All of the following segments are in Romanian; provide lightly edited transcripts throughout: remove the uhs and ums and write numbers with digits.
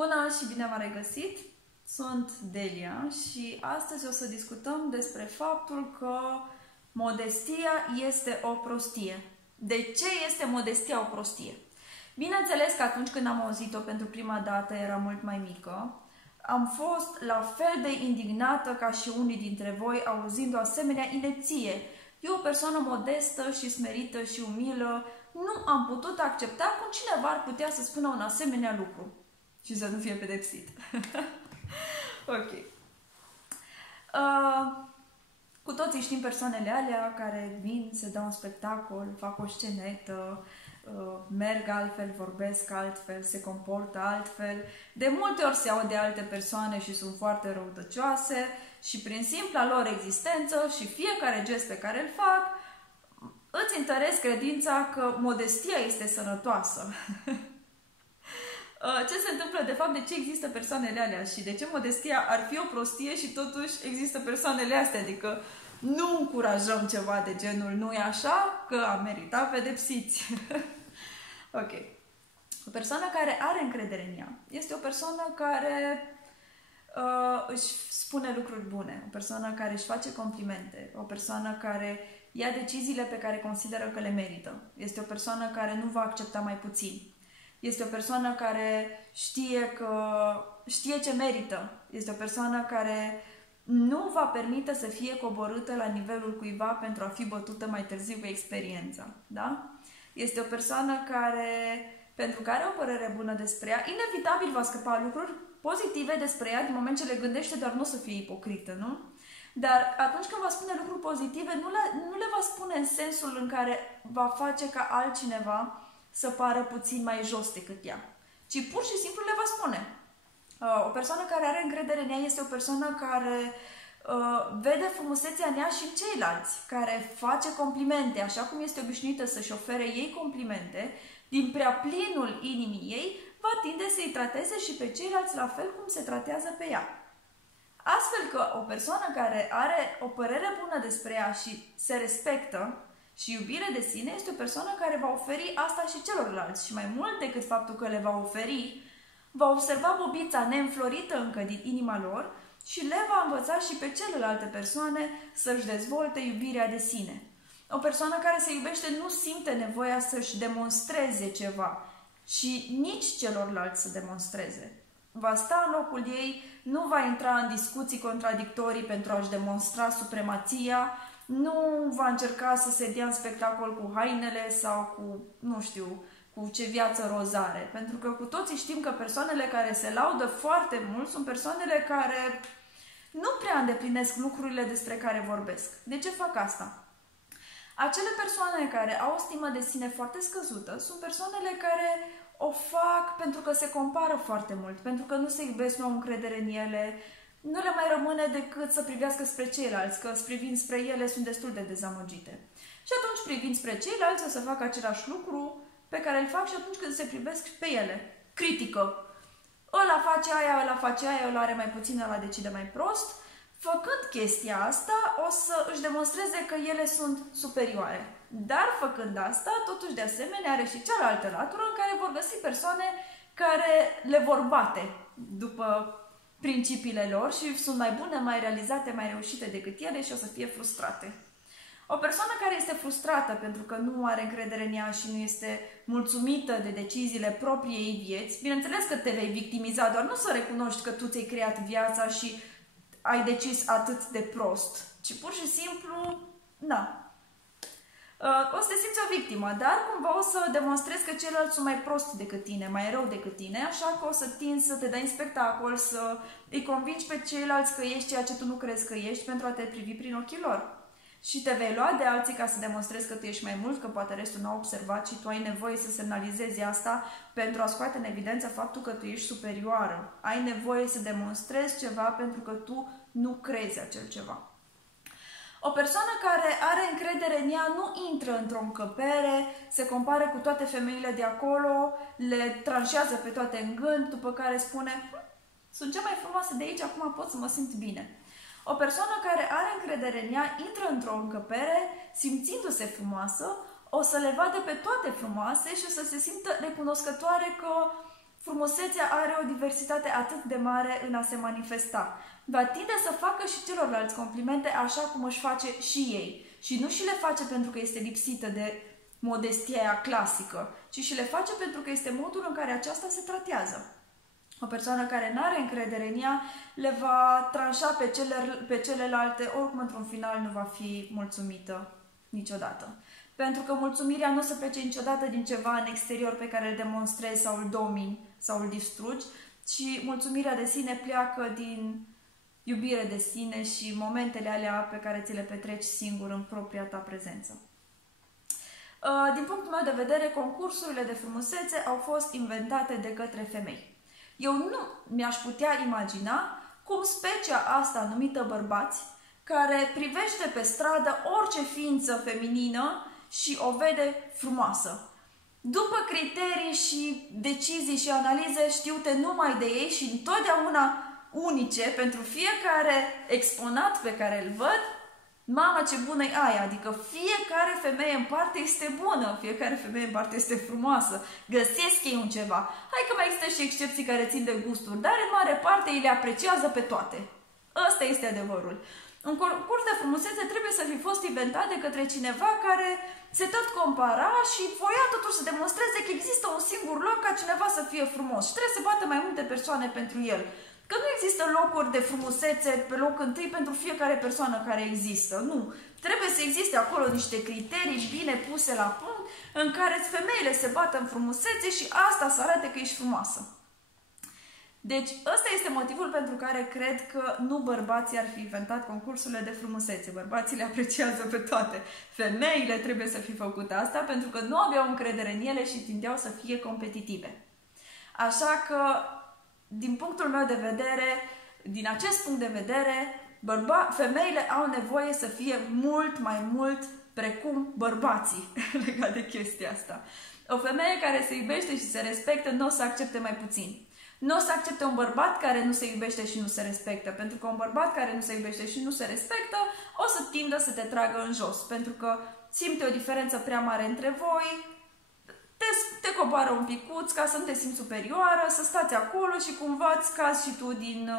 Bună și bine v-am regăsit! Sunt Delia și astăzi o să discutăm despre faptul că modestia este o prostie. De ce este modestia o prostie? Bineînțeles că atunci când am auzit-o pentru prima dată, era mult mai mică, am fost la fel de indignată ca și unii dintre voi auzind o asemenea inepție. Eu, o persoană modestă și smerită și umilă, nu am putut accepta cum cineva ar putea să spună un asemenea lucru și să nu fie pedepsit. Ok. Cu toții știm persoanele alea care vin, se dau un spectacol, fac o scenetă, merg altfel, vorbesc altfel, se comportă altfel. De multe ori se aud de alte persoane și sunt foarte răutăcioase și prin simpla lor existență și fiecare gest pe care îl fac, îți întăresc credința că modestia este sănătoasă. Ce se întâmplă de fapt, de ce există persoanele alea și de ce modestia ar fi o prostie și totuși există persoanele astea, adică nu încurajăm ceva de genul nu e așa că am meritat pedepsiți. Ok. O persoană care are încredere în ea este o persoană care își spune lucruri bune, o persoană care își face complimente, o persoană care ia deciziile pe care consideră că le merită. Este o persoană care nu va accepta mai puțin. Este o persoană care știe ce merită. Este o persoană care nu va permite să fie coborâtă la nivelul cuiva pentru a fi bătută mai târziu cu experiența. Da? Este o persoană pentru care o părere bună despre ea, inevitabil va scăpa lucruri pozitive despre ea din moment ce le gândește, dar nu o să fie ipocrită, nu? Dar atunci când va spune lucruri pozitive, nu le va spune în sensul în care va face ca altcineva să pară puțin mai jos decât ea, ci pur și simplu le va spune. O persoană care are încredere în ea este o persoană care vede frumusețea în ea și în ceilalți, care face complimente, așa cum este obișnuită să-și ofere ei complimente, din prea plinul inimii ei, va tinde să-i trateze și pe ceilalți la fel cum se tratează pe ea. Astfel că o persoană care are o părere bună despre ea și se respectă și iubire de sine este o persoană care va oferi asta și celorlalți și mai mult decât faptul că le va oferi, va observa bobița neînflorită încă din inima lor și le va învăța și pe celelalte persoane să-și dezvolte iubirea de sine. O persoană care se iubește nu simte nevoia să-și demonstreze ceva și nici celorlalți să demonstreze. Va sta în locul ei, nu va intra în discuții contradictorii pentru a-și demonstra supremația, nu va încerca să se dea în spectacol cu hainele sau cu, nu știu, cu ce viață rozare. Pentru că cu toții știm că persoanele care se laudă foarte mult sunt persoanele care nu prea îndeplinesc lucrurile despre care vorbesc. De ce fac asta? Acele persoane care au o stimă de sine foarte scăzută sunt persoanele care o fac pentru că se compară foarte mult, pentru că nu se iubesc, nu au încredere în ele, nu le mai rămâne decât să privească spre ceilalți, că privind spre ele sunt destul de dezamăgite. Și atunci, privind spre ceilalți, o să facă același lucru pe care îl fac și atunci când se privesc pe ele. Critică. Ăla face aia, ăla face aia, ăla are mai puțin, ăla decide mai prost. Făcând chestia asta, o să își demonstreze că ele sunt superioare. Dar făcând asta, totuși de asemenea are și cealaltă latură în care vor găsi persoane care le vor bate după principiile lor și sunt mai bune, mai realizate, mai reușite decât ele și o să fie frustrate. O persoană care este frustrată pentru că nu are încredere în ea și nu este mulțumită de deciziile propriei vieți, bineînțeles că te vei victimiza, doar nu să recunoști că tu ți-ai creat viața și ai decis atât de prost, ci pur și simplu, o să te simți o victimă, dar cumva o să demonstrezi că ceilalți sunt mai prost decât tine, mai rău decât tine, așa că o să tinzi să te dai în spectacol, să îi convingi pe ceilalți că ești ceea ce tu nu crezi că ești pentru a te privi prin ochii lor. Și te vei lua de alții ca să demonstrezi că tu ești mai mult, că poate restul nu a observat și tu ai nevoie să semnalizezi asta pentru a scoate în evidență faptul că tu ești superioară. Ai nevoie să demonstrezi ceva pentru că tu nu crezi acel ceva. O persoană care are încredere în ea nu intră într-o încăpere, se compară cu toate femeile de acolo, le tranșează pe toate în gând, după care spune sunt cea mai frumoasă de aici, acum pot să mă simt bine. O persoană care are încredere în ea intră într-o încăpere, simțindu-se frumoasă, o să le vadă pe toate frumoase și o să se simtă recunoscătoare că frumusețea are o diversitate atât de mare în a se manifesta. Va tinde să facă și celorlalți complimente așa cum își face și ei. Și nu și le face pentru că este lipsită de modestia aia clasică, ci și le face pentru că este modul în care aceasta se tratează. O persoană care nu are încredere în ea le va tranșa pe celelalte, oricum într-un final nu va fi mulțumită niciodată. Pentru că mulțumirea nu se plece niciodată din ceva în exterior pe care îl demonstrezi sau îl domini sau îl distrugi, ci mulțumirea de sine pleacă din iubire de sine și momentele alea pe care ți le petreci singur în propria ta prezență. Din punctul meu de vedere, concursurile de frumusețe au fost inventate de către femei. Eu nu mi-aș putea imagina cum specia asta numită bărbați, care privește pe stradă orice ființă feminină și o vede frumoasă. După criterii și decizii și analize știute numai de ei și întotdeauna unice pentru fiecare exponat pe care îl văd, mamă ce bună e aia, adică fiecare femeie în parte este bună, fiecare femeie în parte este frumoasă, găsesc ei un ceva. Hai că mai există și excepții care țin de gusturi, dar în mare parte ei le apreciază pe toate. Ăsta este adevărul. Un concurs de frumusețe trebuie să fi fost inventat de către cineva care se tot compara și voia totuși să demonstreze că există un singur loc ca cineva să fie frumos și trebuie să bată mai multe persoane pentru el. Că nu există locuri de frumusețe pe loc întâi pentru fiecare persoană care există. Nu. Trebuie să existe acolo niște criterii bine puse la punct în care femeile se bată în frumusețe și asta să arate că ești frumoasă. Deci ăsta este motivul pentru care cred că nu bărbații ar fi inventat concursurile de frumusețe. Bărbații le apreciază pe toate. Femeile trebuie să fi făcut asta pentru că nu aveau încredere în ele și tindeau să fie competitive. Așa că din punctul meu de vedere, din acest punct de vedere, femeile au nevoie să fie mult mai mult precum bărbații legat de chestia asta. O femeie care se iubește și se respectă nu o să accepte mai puțin. Nu o să accepte un bărbat care nu se iubește și nu se respectă, pentru că un bărbat care nu se iubește și nu se respectă o să tindă să te tragă în jos, pentru că simte o diferență prea mare între voi, te coboară un picuț ca să nu te simți superioară, să stați acolo și cumva îți scazi și tu din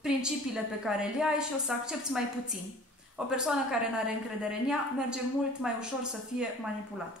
principiile pe care le ai și o să accepti mai puțin. O persoană care nu are încredere în ea merge mult mai ușor să fie manipulată.